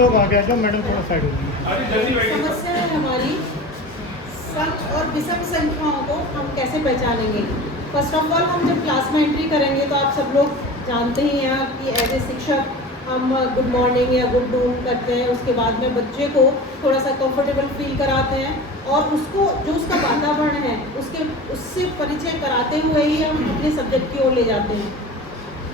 लोग आगे आ जाओ मैडम, थोड़ा साइड हो जाइए। समस्या है हमारी सम और विषम संख्याओं को हम कैसे पहचानेंगे। फर्स्ट ऑफ ऑल हम जब क्लास में एंट्री करेंगे तो आप सब लोग जानते ही हैं कि एज ए शिक्षक हम गुड मॉर्निंग या गुड नून करते हैं, उसके बाद में बच्चे को थोड़ा सा कंफर्टेबल फील कराते हैं और उसको जो उसका वातावरण है उससे परिचय कराते हुए ही हम अपने सब्जेक्ट की ओर ले जाते हैं।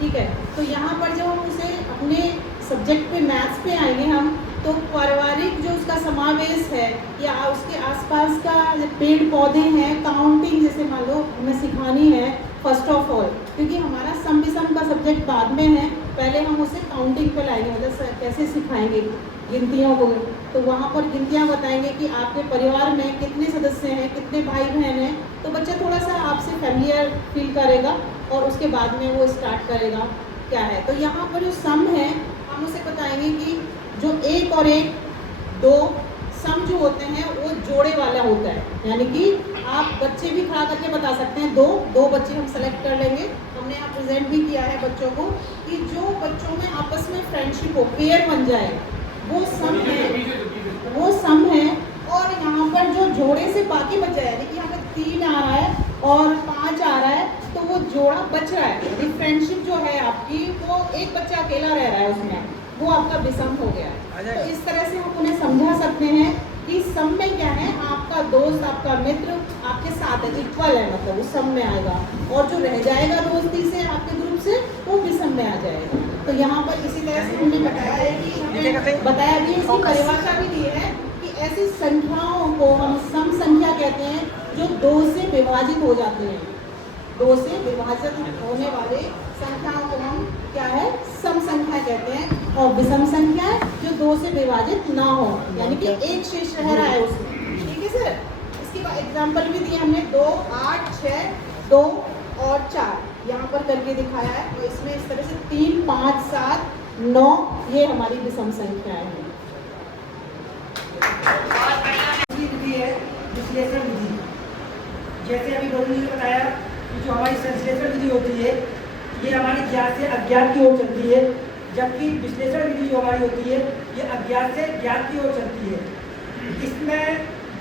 ठीक है, तो यहाँ पर जब हम उसे अपने सब्जेक्ट पे मैथ्स पे आएंगे हम, तो पारिवारिक जो उसका समावेश है या उसके आसपास का पेड़ पौधे हैं, काउंटिंग जैसे मान लो हमें सिखानी है फर्स्ट ऑफ ऑल, क्योंकि हमारा सम विषम का सब्जेक्ट बाद में है, पहले हम उसे काउंटिंग पे लाएंगे, मतलब कैसे सिखाएंगे गिनतियों को। तो वहाँ पर गिनतियाँ बताएंगे कि आपके परिवार में कितने सदस्य हैं, कितने भाई बहन हैं, तो बच्चा थोड़ा सा आपसे फैमिलियर फील करेगा और उसके बाद में वो स्टार्ट करेगा क्या है। तो यहाँ पर जो सम है हम उसे बताएंगे कि जो एक और एक दो सम जो होते हैं वो जोड़े वाला होता है, यानी कि आप बच्चे भी खड़ा करके बता सकते हैं। दो बच्चे हम सेलेक्ट कर लेंगे, हमने यहाँ प्रेजेंट भी किया है बच्चों को, कि जो बच्चों में आपस में फ्रेंडशिप हो, पेयर बन जाए, वो सम है। और यहाँ पर जो जोड़े से बाकी बच जाए, यानी कि यहाँ पे 3 आ रहा है और 5 आ रहा है, तो वो जोड़ा बच रहा है, यानी फ्रेंडशिप जो है आपकी वो एक बच्चा अकेला रह रहा है उसमें, वो आपका विषम हो गया है। तो इस तरह से हम उन्हें समझा सकते हैं कि सम में क्या है, आपका दोस्त आपका मित्र आपके साथ है, इक्वल है, मतलब उस सम में आएगा, और जो रह जाएगा दोस्ती से आपके ग्रुप से वो विषम में आ जाएगा। तो यहाँ पर इसी तरह से हमने बताया है कि हमें बताया भी, इसकी परिभाषा भी दी है कि ऐसी संख्याओं को हम सम संख्या कहते हैं जो 2 से विभाजित हो जाते हैं। 2 से विभाजित होने वाले संख्याओं को हम क्या है, सम संख्या कहते हैं। और विषम संख्या जो 2 से विभाजित ना हो, यानी कि एक शेष रह रहा है उसमें। ठीक है सर, इसकी एग्जाम्पल भी दिए हमने, 2, 8, 6, 2 और 4 यहाँ पर करके दिखाया है। तो इसमें इस तरह से 3, 5, 7, 9 ये हमारी विषम संख्याएं हैं। विधि है विश्लेषण विधि। जैसे अभी गोविंद ने बताया कि जो हमारी संश्लेषण विधि होती है ये हमारी ज्ञात से अज्ञात की ओर चलती है, जबकि विश्लेषण विधि जो हमारी होती है ये अज्ञात से ज्ञात की ओर चलती है। इसमें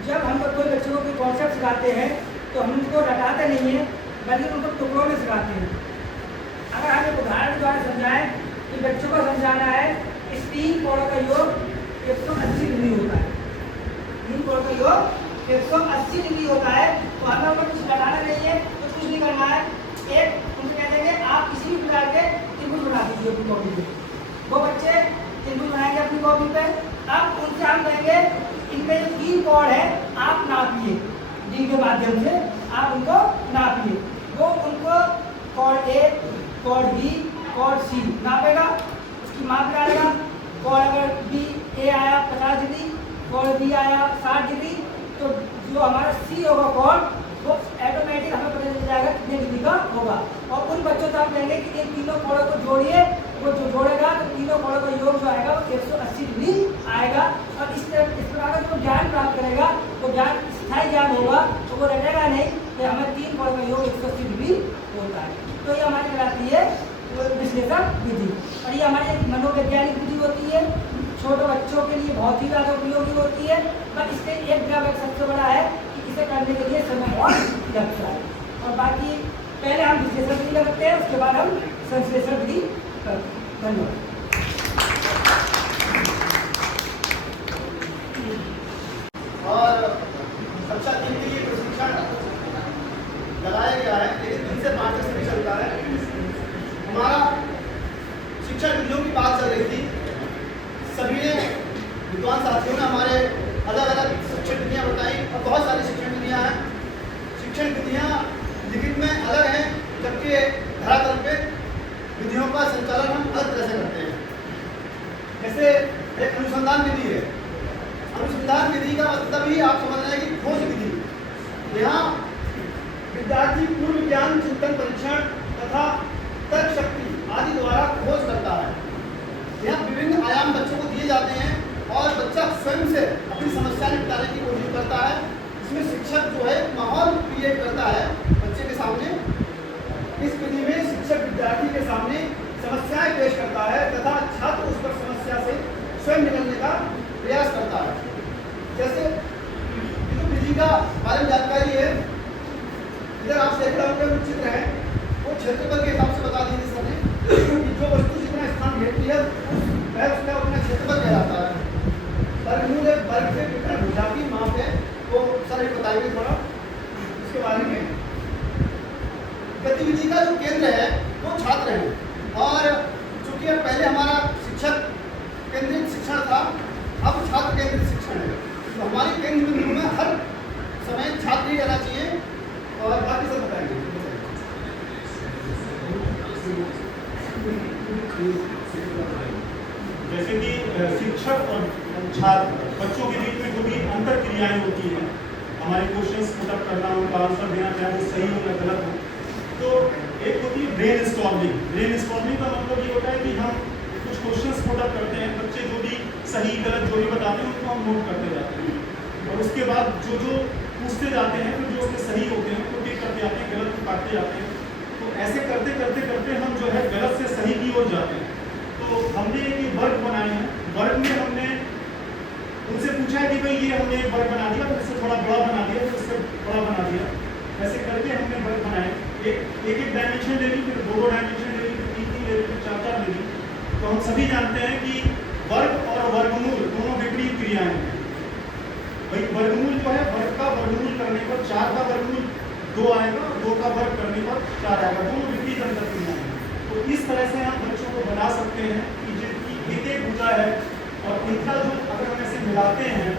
जब हम कोई बच्चों को कोई कॉन्सेप्ट सिखाते हैं तो हम उनको रटाते नहीं हैं, बल्कि उनको टुकड़ों में सिखाते हैं। अगर हम एक उदाहरण द्वारा समझाएं कि बच्चों को समझाना है इस 3 कोणों का योग 180 डिग्री होता है, 3 कोणों का योग 180 डिग्री होता है, तो हमें उनको कुछ लगाना नहीं है, तो कुछ नहीं करना है। एक उनसे कह देंगे आप किसी भी प्रकार के त्रिभुज बना दीजिए अपनी कॉपी पे, वो बच्चे त्रिभुज बनाएंगे अपनी कॉपी पे। अब उनसे हम कहेंगे इनमें जो 3 कोण है आप नापिए, जिनके माध्यम से आप उनको नापिए। वो उनको कोण ए, कोण बी, कोण सी नापेगा, उसकी माप डालेगा। कोण अगर बी ए आया 50 डिग्री, कोण बी आया 60 डिग्री, तो जो हमारा सी होगा कोण वो ऑटोमेटिक हमें पता चल जाएगा कितने डिग्री का होगा। और उन बच्चों से हम कहेंगे कि इन तीनों कोणों को जोड़िए, वो जो जोड़ेगा तो तीनों कोणों का योग जो आएगा वो 180 डिग्री आएगा। और इस प्रकार का जो ज्ञान प्राप्त करेगा वो ज्ञान स्थायी ज्ञान होगा, तो वो रटेगा नहीं कि हमें 3 कोणों का योग 180 डिग्री होता है। तो ये हमारी कहलाती है विश्लेषण विधि। और ये हमारी एक मनोवैज्ञानिक विधि होती है, छोटे बच्चों के लिए बहुत ही ज़्यादा उपयोगी होती है। पर इससे एक ड्रॉबैक सबसे बड़ा है कि इसे करने के लिए समय और लगता है। और बाकी पहले हम विश्लेषण विधि करते हैं, उसके बाद हम संश्लेषण विधि करते हैं। धन्यवाद। और कक्षा 3 के लिए प्रशिक्षण लगाया गया है, लेकिन 3 से 5 तक भी चलता है। हमारा शिक्षा विधियों की बात चल रही थी, सभी ने विद्वान साथियों ने हमारे अलग अलग शिक्षण विधियाँ बताई और बहुत सारी शिक्षण विधियाँ हैं। शिक्षण विधियाँ लिखित में अलग हैं, जबकि धरातल पे विधियों का संचालन हम अलग तरह से करते हैं। जैसे एक अनुसंधान विधि है, अनुसंधान विधि का मतलब ही आप समझ रहे हैं कि खोज विधि। यहाँ विद्यार्थी पूर्व ज्ञान चिंतन परीक्षण तथा तर्क शक्ति आदि द्वारा खोज करता है। यहाँ विभिन्न आयाम बच्चों को दिए जाते हैं और बच्चा स्वयं से अपनी समस्या निपटाने की कोशिश करता है। इसमें शिक्षक जो है माहौल क्रिएट करता है बच्चे के सामने। इस विधि में शिक्षक विद्यार्थी के सामने समस्याएं पेश करता है तथा छात्र उस पर समस्या से स्वयं निकलने का प्रयास करता है। जैसे विद्युत विधि का बारे में जानकारी है, इधर आप देख रहे होंगे कुछ चित्र है, वो क्षेत्रफल के हिसाब से बता दीजिए सर ने कि जो वस्तु जितना स्थान घेरती है वह उसका उतना क्षेत्रफल कहलाता है। वर्गमूल एक वर्ग से विकर्ण भुजा की माप है, वो सर ये बताएंगे थोड़ा इसके बारे में। गतिविधि का जो केंद्र है वो छात्र है, और चूंकि पहले हमारा शिक्षक केंद्रित शिक्षण था, अब छात्र केंद्रित शिक्षण है, तो हमारे केंद्र बिंदु में हर समय छात्र ही रहना चाहिए। और बाकी सब बताएंगे। जैसे कि शिक्षक और छात्र बच्चों के बीच में जो भी अंतर क्रियाएं होती हैं, हमारे क्वेश्चंस पुट अप करना, उनका आंसर देना, चाहे वो सही हो या गलत हो, तो एक होती है ब्रेन स्टॉर्मिंग। ब्रेन स्टॉर्मिंग का मतलब ये होता है कि हम कुछ क्वेश्चंस पुट अप करते हैं, बच्चे जो भी सही गलत जो भी बताते हैं उनको हम नोट करते जाते हैं, और उसके बाद जो जो पूछते जाते हैं, फिर जो उसके सही होते हैं उनको टिक करते जाते हैं, गलत को काटते जाते हैं। तो ऐसे करते करते करते हम जो है गलत से सही की ओर जाते हैं। तो हमने एक वर्ग बनाए हैं, वर्ग में हमने उनसे पूछा है कि भाई ये हमने एक वर्ग बना दिया, तो इससे थोड़ा बड़ा बना दिया, तो इससे बड़ा बना दिया, ऐसे करके हमने वर्ग बनाए। एक डायमेंशन ले ली, फिर दो डायमेंशन ले ली, फिर तीन ले ली, फिर चार ले ली। तो हम सभी जानते हैं कि वर्ग और वर्गमूल दोनों विपरीत क्रियाएं हैं। भाई वर्गमूल जो है, वर्ग का वर्गमूल करने पर 4 का वर्गमूल 2 आएगा, 2 का वर्ग करने पर 4 आएगा, दोनों विपरीत अंतर क्रियाएं हैं। तो इस तरह से हम बच्चों को बना सकते हैं कि जिनकी एक भुजा है और इनका जो अगर हम ऐसे मिलाते हैं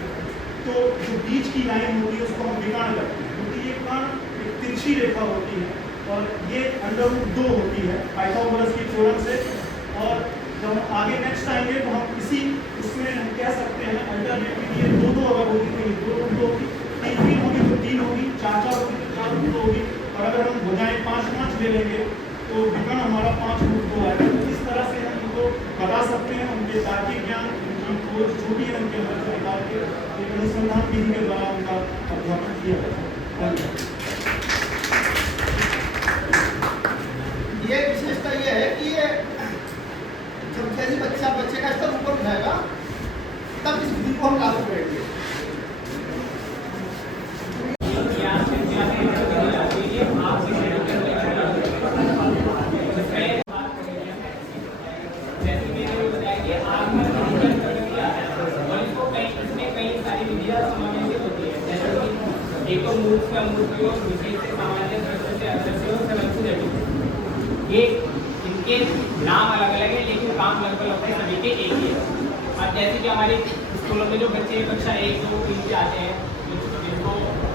तो जो बीच की लाइन होती है उसको हम विकर्ण करते हैं, क्योंकि ये कर्ण एक तिरछी रेखा होती है और ये √2 होती है पाइथागोरस की थ्योरम से। और जब हम आगे नेक्स्ट आएंगे तो हम इसी उसमें हम कह सकते हैं अल्टरनेटिव ये 2 अगर होगी तो ये 2 होगी, 3 होगी तो 3 होगी, 4 होगी तो 4 होगी, और अगर हम भुजाएं 5 ले लेंगे तो विकर्ण हमारा 5√2 आएगा। तो इस तरह से हम इनको बता सकते हैं, उनके तार्किक ज्ञान, उनकी खोज छोटी है, उनके अंदर से निकाल के एक अनुसंधान विधि के द्वारा उनका अध्यापन किया जाता है। ये विशेषता ये है कि ये जब जैसे बच्चे का स्तर ऊपर उठाएगा तब इस विधि को हम लागू करेंगे। एक तो मूर्ख का मूर्ख योग, विशेष से सामान्य, दृष्टि से अदृश्य योग, सरल से जटिल। ये इनके नाम अलग अलग है लेकिन काम लगभग लगभग सभी के एक ही है। अब जैसे कि हमारे स्कूलों में जो बच्चे कक्षा 1, 2, 3 के आते हैं, जिनको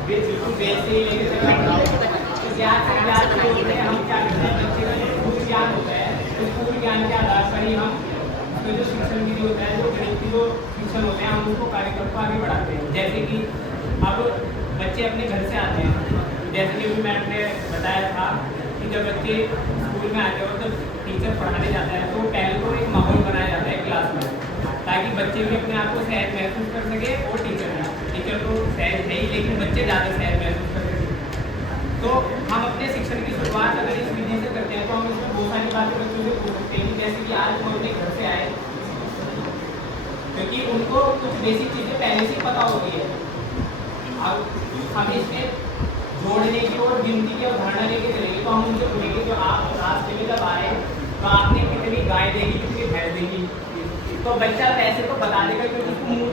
बिल्कुल बेस से ही लेके ज्ञान से बोलते हैं, हम क्या करते हैं, बच्चे का जो स्कूल ज्ञान होता है, स्कूल ज्ञान के आधार पर ही हम उसमें जो शिक्षण विधि होता है, जो गणित जो शिक्षण होते हैं, हम उनको कार्यक्रम को आगे बढ़ाते हैं। जैसे कि अब बच्चे अपने घर से आते हैं, जैसे कि अभी मैम ने बताया था कि जब बच्चे स्कूल में आते हैं और जब टीचर पढ़ाने जाता है तो पहले तो एक माहौल बनाया जाता है क्लास में, ताकि बच्चे भी अपने आप को सहज महसूस कर सके और टीचर तो सहज नहीं लेकिन बच्चे ज़्यादा सहज महसूस कर सके। तो हम अपने शिक्षण की शुरुआत अगर इस विधि से करते हैं तो हम इसमें बहुत सारी बातें बच्चों से पूछ सकते हैं, जैसे कि आज हम अपने घर से आए, क्योंकि उनको कुछ बेसिक चीज़ें पहले से पता होती है। अब हम इसमें जोड़ने की और गिनती की अवधारणा लेके चलेंगे तो हम उनसे बोलेंगे तो आप रास्ते में जब आए तो आपने कितनी गाय देखी, कितनी भैंस देखी, तो बच्चा पैसे तो बता देगा क्योंकि उसको मुंह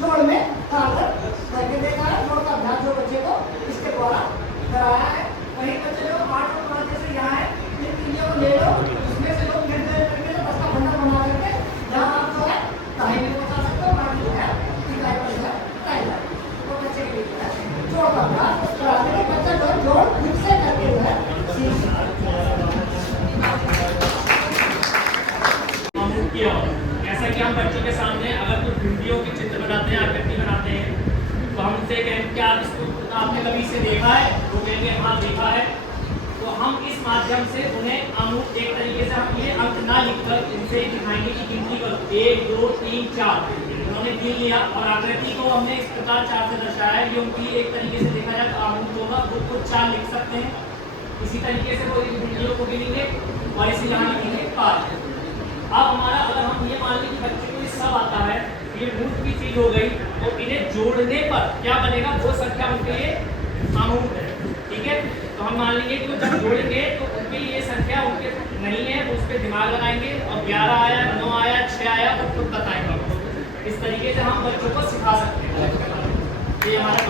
जोड़ में करके देखा है, जोड़ का अभ्यास जो बच्चे को इसके द्वारा कराया है। वही बच्चे जो 8 और 5 जैसे यहाँ है, इन क्रिया को ले लो, उसमें से लोग करके 10 का बंडल बना करके जहाँ आप जो है कहीं भी बता सकते हो, बाकी जो है इकाई पर जो है इकाई है, तो बच्चे के लिए है जोड़ का अभ्यास कराने के बच्चा जो जोड़ खुद से करके जो है सीख ऐसा कि हम बच्चों के सामने अगर कुछ भिंडियों के चित्र बनाते हैं, आकृति बनाते हैं, तो हम उनसे कहें क्या इसको आपने कभी इसे देखा है, वो कहेंगे हाँ देखा है। तो हम इस माध्यम से उन्हें अमूक एक तरीके से हम ये अंक ना लिखकर इनसे दिखाएंगे कि गिनती करो 1, 2, 3, 4 उन्होंने गिन लिया और आकृति को हमने इस प्रकार 4 से दर्शाया है। ये उनकी एक तरीके से देखा जाए तो आमूक होगा, वो कुछ 4 लिख सकते हैं। इसी तरीके से वो इन भिंडियों को गिनेंगे और इसे यहाँ लिखेंगे 5। अब हमारा अगर हम ये मान लें कि बच्चे को ये सब आता है, ये मूर्ख की चीज हो गई, तो इन्हें जोड़ने पर क्या बनेगा, वो संख्या उनके लिए अमूर्त है। ठीक है, तो हम मान लेंगे कि जब जोड़ेंगे तो उनके लिए ये संख्या उनके नहीं है, वो उस पर दिमाग लगाएंगे और 11 आया, 9 आया, 6 आया तो खुद बताएंगे। इस तरीके से हम बच्चों को सिखा सकते हैं। ये हमारा